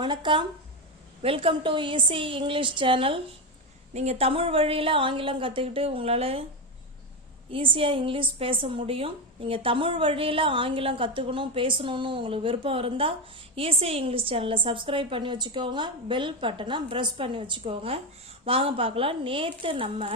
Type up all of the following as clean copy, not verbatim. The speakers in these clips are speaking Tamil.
வணக்கம். Welcome to easy English channel. நீங்கள் தமிழ் வழியில் ஆங்கிலம் கற்றுக்கிட்டு உங்களால் ஈஸியாக இங்கிலீஷ் பேச முடியும். நீங்கள் தமிழ் வழியில் ஆங்கிலம் கற்றுக்கணும் பேசணும்னு உங்களுக்கு விருப்பம் இருந்தால் ஈஸி இங்கிலீஷ் சேனலை சப்ஸ்கிரைப் பண்ணி வச்சுக்கோங்க. பெல் பட்டனை ப்ரெஸ் பண்ணி வச்சுக்கோங்க. வாங்க பார்க்கலாம். நேற்று நம்ம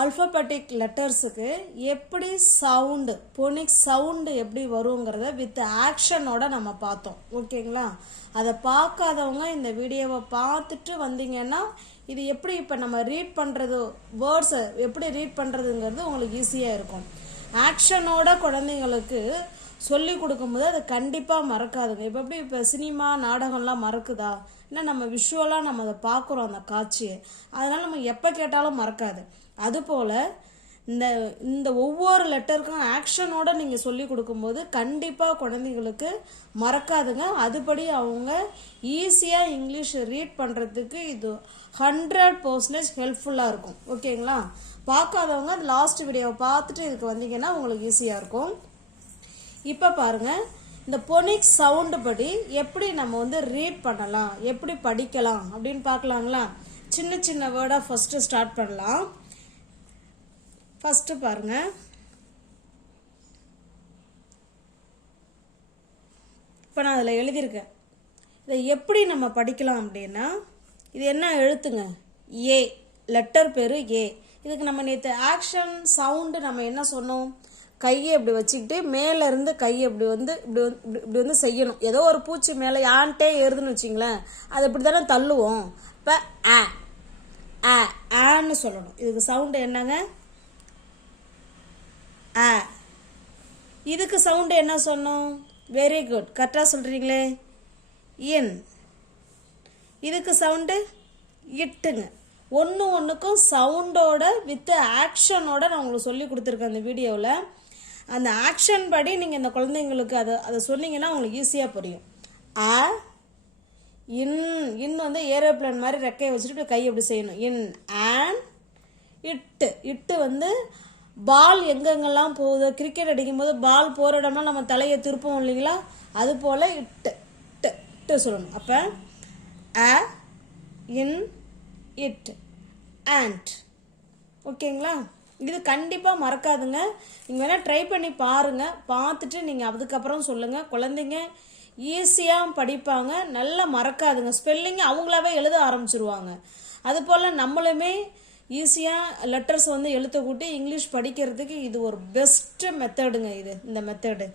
ஆல்ஃபபெட்டிக் லெட்டர்ஸுக்கு எப்படி சவுண்டு போனிக் சவுண்டு எப்படி வருங்கிறத வித் ஆக்ஷனோட நம்ம பார்த்தோம். ஓகேங்களா? அதை பார்க்காதவங்க இந்த வீடியோவை பார்த்துட்டு வந்தீங்கன்னா இது எப்படி இப்போ நம்ம ரீட் பண்ணுறது, வேர்ட்ஸை எப்படி ரீட் பண்ணுறதுங்கிறது உங்களுக்கு ஈஸியாக இருக்கும். ஆக்ஷனோட குழந்தைங்களுக்கு சொல்லி கொடுக்கும்போது அது கண்டிப்பாக மறக்காதுங்க. இப்போ சினிமா நாடகம்லாம் மறக்குதா? ஏன்னா நம்ம விஷுவலாக நம்ம அதை பார்க்குறோம் அந்த காட்சியை. அதனால் நம்ம எப்போ கேட்டாலும் மறக்காது. அதுபோல் இந்த ஒவ்வொரு லெட்டருக்கும் ஆக்ஷனோட நீங்கள் சொல்லி கொடுக்கும்போது கண்டிப்பாக குழந்தைங்களுக்கு மறக்காதுங்க. அதுபடி அவங்க ஈஸியாக இங்கிலீஷ் ரீட் பண்ணுறதுக்கு இது 100% ஹெல்ப்ஃபுல்லாக இருக்கும். ஓகேங்களா? பார்க்காதவங்க அது லாஸ்ட் வீடியோவை பார்த்துட்டு இதுக்கு வந்தீங்கன்னா உங்களுக்கு ஈஸியாக இருக்கும். இப்போ பாருங்கள், இந்த பொனிக் சவுண்டு படி எப்படி நம்ம ரீட் பண்ணலாம், எப்படி படிக்கலாம் அப்படின்னு பார்க்கலாங்களா? சின்ன சின்ன வேர்டாக ஃபஸ்ட்டு ஸ்டார்ட் பண்ணலாம். ஃபஸ்ட்டு பாருங்கள், இப்போ நான் அதில் எழுதியிருக்கேன். இதை எப்படி நம்ம படிக்கலாம் அப்படின்னா, இது என்ன எழுத்துங்க? ஏ. லெட்டர் பேர் ஏ. இதுக்கு நம்ம நேற்று ஆக்ஷன் சவுண்டு நம்ம என்ன சொன்னோம்? கையை இப்படி வச்சுக்கிட்டு மேலேருந்து கையை இப்படி செய்யணும். ஏதோ ஒரு பூச்சி மேலே யான்ட்டே ஏறுதுன்னு வச்சிங்களேன், அது இப்படி தானே தள்ளுவோம். இப்போ ஆன்னு சொல்லணும். இதுக்கு சவுண்டு என்னங்க? ஆ. இதுக்கு சவுண்டு என்ன சொன்னோம்? வெரி குட், கரெக்டாக சொல்கிறீங்களே. இன். இதுக்கு சவுண்டு இட்டுங்க. ஒன்றுக்கும் சவுண்டோட வித் ஆக்ஷனோட நான் உங்களுக்கு சொல்லி கொடுத்துருக்கேன் அந்த வீடியோவில். அந்த ஆக்ஷன் படி நீங்கள் இந்த குழந்தைங்களுக்கு அதை சொன்னீங்கன்னா உங்களுக்கு ஈஸியாக புரியும். ஆ. இன் ஏரோப்ளேன் மாதிரி ரெக்கையை வச்சுட்டு கை எப்படி செய்யணும்? இன். ஆன். இட்டு பால் எங்கெங்கெல்லாம் போகுது, கிரிக்கெட் அடிக்கும்போது பால் போகிற இடமா நம்ம தலையை திருப்போம் இல்லைங்களா? அது போல் இட்டு சொல்லணும். அப்போ அ, இன், இட், ஆண்ட். ஓகேங்களா? இது கண்டிப்பாக மறக்காதுங்க. நீங்கள் வேணால் ட்ரை பண்ணி பாருங்கள். பார்த்துட்டு நீங்கள் அதுக்கப்புறம் சொல்லுங்கள். குழந்தைங்க ஈஸியாக படிப்பாங்க, நல்லா மறக்காதுங்க. ஸ்பெல்லிங் அவங்களாவே எழுத ஆரம்பிச்சிருவாங்க. அதுபோல் நம்மளுமே ஈஸியாக லெட்டர்ஸ் எழுத்த கூட்டி இங்கிலீஷ் படிக்கிறதுக்கு இது ஒரு பெஸ்ட்டு மெத்தடுங்க. இந்த மெத்தடு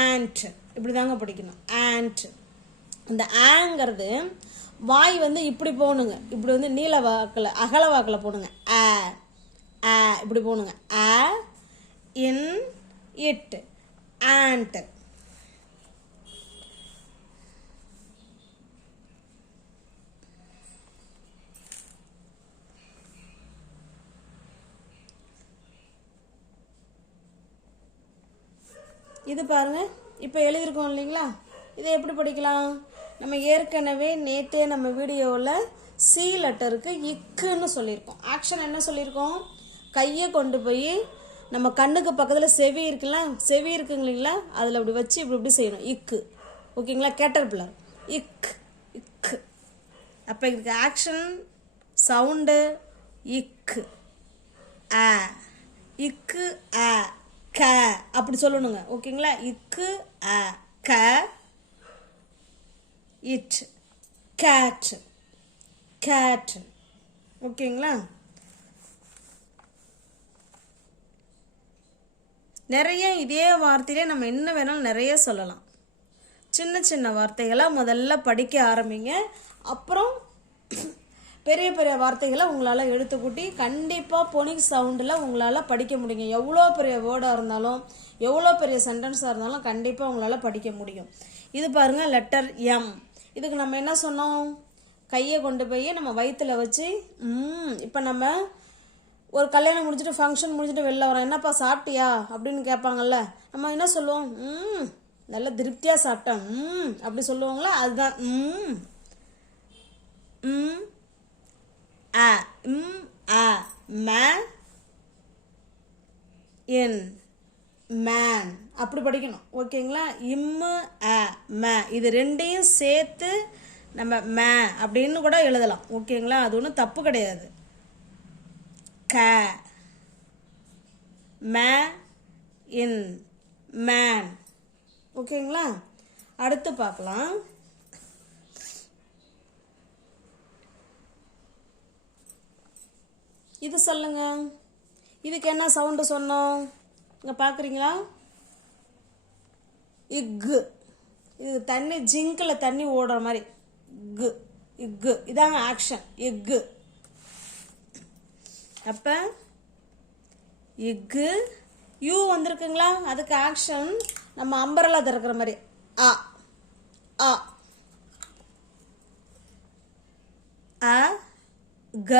ஆண்ட் இப்படி தாங்க படிக்கணும். ஆண்ட். இந்த ஆங்கிறது வாய் இப்படி போகணுங்க. இப்படி நீல வாக்கில் அகல வாக்கில் போகணுங்க. ஆ இப்படி போகணுங்க. ஆ, இன், இட், ஆண்ட். இது பாருங்கள், இப்போ எழுதியிருக்கோம் இல்லைங்களா? இதை எப்படி படிக்கலாம்? நம்ம ஏற்கனவே நேற்றே நம்ம வீடியோவில் சி லெட்டருக்கு இக்குன்னு சொல்லியிருக்கோம். ஆக்ஷன் என்ன சொல்லியிருக்கோம்? கையை கொண்டு போய் நம்ம கண்ணுக்கு பக்கத்தில் செவி இருக்குங்க இல்லைங்களா? அதில் இப்படி வச்சு இப்படி செய்யணும். இக்கு. ஓகேங்களா? கேட்டர்பில்லர். இக்கு. அப்போ இதுக்கு ஆக்ஷன் சவுண்டு இக்கு. ஆ. இக்கு ஆ. க அப்படி சொல்லணுங்க. ஓகேங்களா? இக்கு அ. க. இட். கேட். கேட். ஓகேங்களா? நிறைய இதே வார்த்தையிலே நம்ம என்ன வேணாலும் நிறைய சொல்லலாம். சின்ன சின்ன வார்த்தைகளை முதல்ல படிக்க ஆரம்பிங்க. அப்புறம் பெரிய பெரிய வார்த்தைகளை உங்களால் எழுத்து கூட்டி கண்டிப்பாக பொனிக் சவுண்டில் உங்களால் படிக்க முடியுங்க. எவ்வளோ பெரிய வேர்டாக இருந்தாலும், எவ்வளோ பெரிய சென்டென்ஸாக இருந்தாலும் கண்டிப்பாக உங்களால் படிக்க முடியும். இது பாருங்கள், லெட்டர் எம். இதுக்கு நம்ம என்ன சொன்னோம்? கையை கொண்டு போய் நம்ம வயிற்றில் வச்சு இப்போ நம்ம ஒரு கல்யாணம் முடிச்சுட்டு ஃபங்க்ஷன் முடிச்சுட்டு வெளில வரோம். என்னப்பா சாப்பிட்டியா அப்படின்னு கேட்பாங்கல்ல. நம்ம என்ன சொல்லுவோம்? நல்லா திருப்தியாக சாப்பிட்டேன் அப்படி சொல்லுவாங்களா? அதுதான் அ. ம, இன், மேன் அப்படி படிக்கணும். ஓகேங்களா? இம்மு அ மே இது ரெண்டையும் சேர்த்து நம்ம மே அப்படின்னு கூட எழுதலாம். ஓகேங்களா, அது ஒன்றும் தப்பு கிடையாது. க மே இன் மேன். ஓகேங்களா, அடுத்து பார்க்கலாம். இது சொல்லுங்க, இதுக்கு என்ன சவுண்டு சொன்னோம் இங்கே பார்க்குறீங்களா? இக்கு. இது தண்ணி ஜிங்கில் தண்ணி ஓடுற மாதிரி இக்கு இக்கு, இதாங்க ஆக்ஷன். இக்கு. அப்போ இக்கு யூ வந்திருக்குங்களா, அதுக்கு ஆக்ஷன் நம்ம அம்பரலா திறக்கிற மாதிரி ஆ ஆ. அ க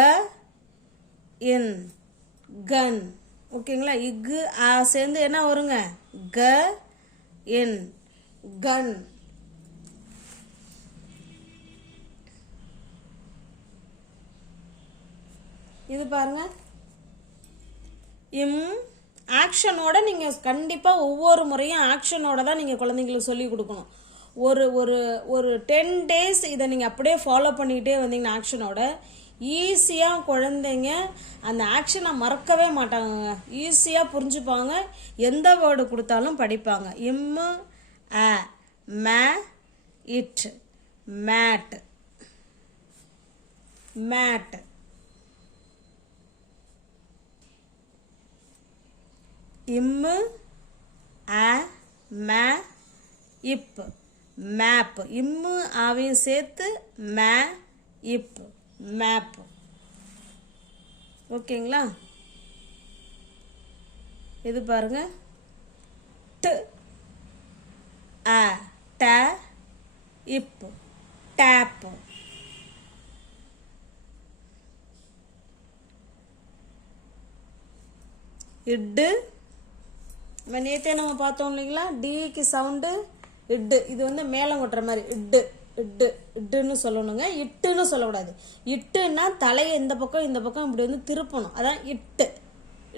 இன் கன். ஓகேங்களா, இக்கு ஆ சேர்ந்து என்ன வருங்க? க இன் கன். இது பாருங்க, இம் ஆக்ஷனோட நீங்கள் கண்டிப்பாக ஒவ்வொரு முறையும் ஆக்ஷனோட தான் நீங்கள் குழந்தைங்களுக்கு சொல்லி கொடுக்கணும். ஒரு ஒரு ஒரு 10 days இதை நீங்கள் அப்படியே ஃபாலோ பண்ணிக்கிட்டே வந்தீங்கன்னா ஆக்ஷனோட ஈஸியாக குழந்தைங்க அந்த ஆக்ஷனை மறக்கவே மாட்டாங்க. ஈஸியாக புரிஞ்சுப்பாங்க, எந்த வேர்டு கொடுத்தாலும் படிப்பாங்க. இம்மு அ மே இட் மேட் மேட். இம்மு அ மே இப் மேப். இம்மு ஆவையும் சேர்த்து மே இப் மேப். ஓகேங்களா, இது பாருங்க. ட் அ ட இப் டேப். இட்டு நேற்றே நம்ம பார்த்தோம் இல்லைங்களா, டிக்கு சவுண்டு இட்டு. இது வந்து மேலம் கொட்டுற மாதிரி இட்டு இட்டு இட்டுன்னு சொல்லணுங்க, இட்டுன்னு சொல்லக்கூடாது. இட்டுன்னா தலையை இந்த பக்கம் இந்த பக்கம் இப்படி வந்து திருப்பணும், அதான் இட்டு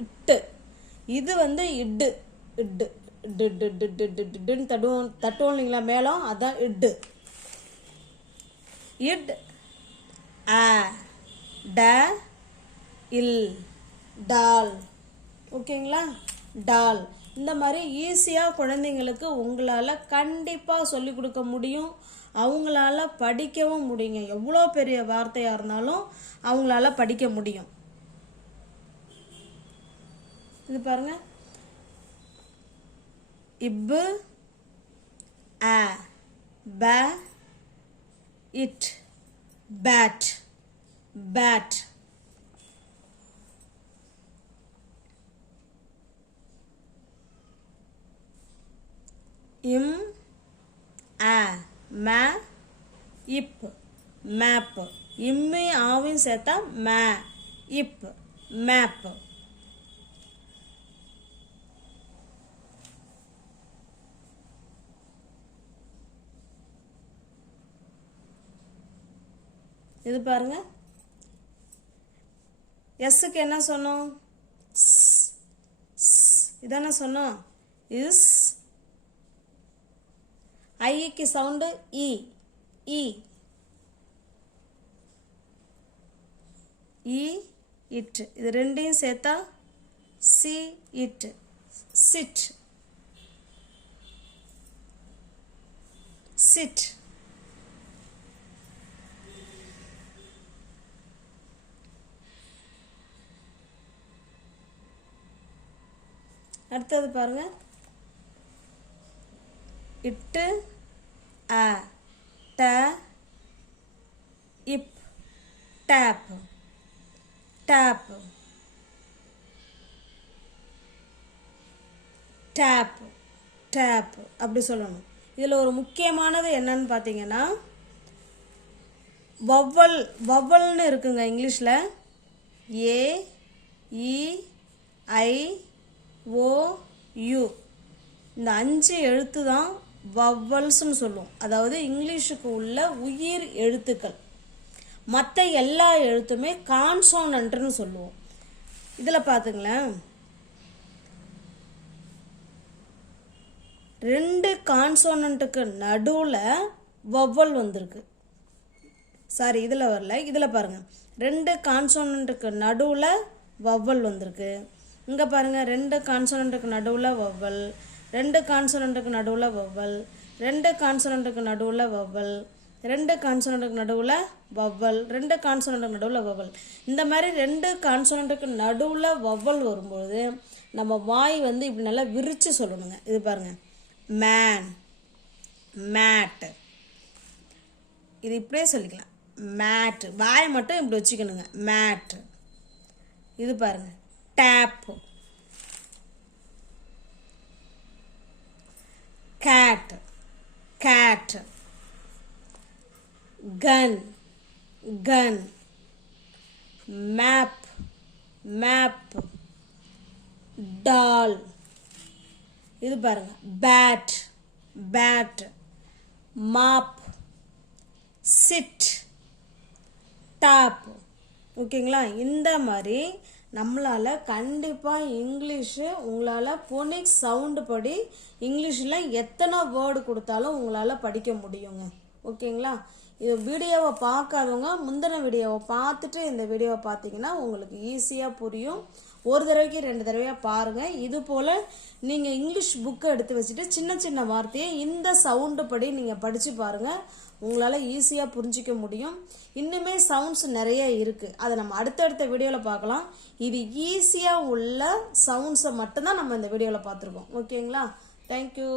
இட்டு. இது வந்து இட்டு இட்டு இட்டு இட்டு இட்டு இட்டு இட்டுன்னு தட்டுவோம் இல்லைங்களா மேலம், அதான் இட்டு. இட் அ ட இல் டால். ஓகேங்களா, டால். இந்த மாதிரி ஈஸியாக குழந்தைங்களுக்கு உங்களால் கண்டிப்பாக சொல்லிக் கொடுக்க முடியும். அவங்களால படிக்கவும் முடியுங்க. எவ்வளோ பெரிய வார்த்தையாக இருந்தாலும் அவங்களால படிக்க முடியும். இது பாருங்க, இப்பு அ ப இட் பேட் பேட். இம் அ மே இப் மேப். இம்மு ஆவையும் சேர்த்தா மே இப் மேப். இது பாருங்க, எஸ்ஸுக்கு என்ன சொன்னோம்? இதான சொன்னோம். இஸ். ஐக்கு sound E E E it. இது ரெண்டையும் சேர்த்தா சி இட் சிட் சிட். அடுத்தது பாருங்க, இட்டு அ ட இப் டேப் டேப் டேப் டேப் அப்படி சொல்லணும். இதில் ஒரு முக்கியமானது என்னன்னு பார்த்தீங்கன்னா, வவ்வல் வவ்வல்னு இருக்குங்க இங்கிலீஷில். ஏ இ ஐ ஓ யூ. இந்த 5 எழுத்து தான் வவ்வல்ஸ்னு சொல்லுவோம். அதாவது இங்கிலீஷுக்கு உள்ள உயிர் எழுத்துக்கள். மற்ற எல்லா எழுத்துமே கான்சோனன்ட்னு சொல்லுவோம். இதில் பார்த்துங்களேன், 2 கான்சோனண்ட்டுக்கு நடுவில் வவ்வல் வந்திருக்கு. சாரி, இதில் வரல, இதில் பாருங்கள். 2 கான்சோனண்ட்டுக்கு நடுவில் வவ்வல் வந்திருக்கு. இங்கே பாருங்கள், 2 கான்சோனண்ட்டுக்கு நடுவில் வவ்வல், 2 கான்சோனண்ட்டுக்கு நடுவில் வவ்வல், 2 கான்சோனண்ட்டுக்கு நடுவில் வவ்வல், 2 கான்சோனண்ட்டுக்கு நடுவில் வவ்வல், 2 கான்சோனண்ட்டுக்கு நடுவில் வவ்வல். இந்த மாதிரி 2 கான்சோனண்ட்டுக்கு நடுவில் வவ்வல் வரும்போது நம்ம வாய் வந்து இப்படி நல்லா விரித்து சொல்லணுங்க. இது பாருங்கள், மேன், மேட், இது இப்படியே சொல்லிக்கலாம். மேட், வாயை மட்டும் இப்படி வச்சுக்கணுங்க. மேட். இது பாருங்கள், tap, cat, cat, gun, gun, map, map, doll. இது பாருங்க, bat, bat, mop, sit, top. ஓகேங்களா? இந்த மாதிரி நம்மளால் கண்டிப்பாக இங்கிலீஷு உங்களால் ஃபோனிக்ஸ் சவுண்டு படி இங்கிலீஷில் எத்தனை வேர்டு கொடுத்தாலும் உங்களால் படிக்க முடியுங்க. ஓகேங்களா? இது வீடியோவை பார்க்காதவங்க முந்தின வீடியோவை பார்த்துட்டு இந்த வீடியோவை பார்த்தீங்கன்னா உங்களுக்கு ஈஸியாக புரியும். ஒரு தடவைக்கு 2 தடவையாக பாருங்கள். இது போல் நீங்கள் இங்கிலீஷ் புக்கை எடுத்து வச்சுட்டு சின்ன சின்ன வார்த்தையை இந்த சவுண்டு படி நீங்கள் படித்து பாருங்கள். உங்களால் ஈஸியாக புரிஞ்சிக்க முடியும். இன்னுமே சவுண்ட்ஸ் நிறைய இருக்குது, அதை நம்ம அடுத்தடுத்த வீடியோவில் பார்க்கலாம். இது ஈஸியாக உள்ள சவுண்ட்ஸை மட்டும்தான் நம்ம இந்த வீடியோவில் பார்த்துருக்கோம். ஓகேங்களா? தேங்க்யூ.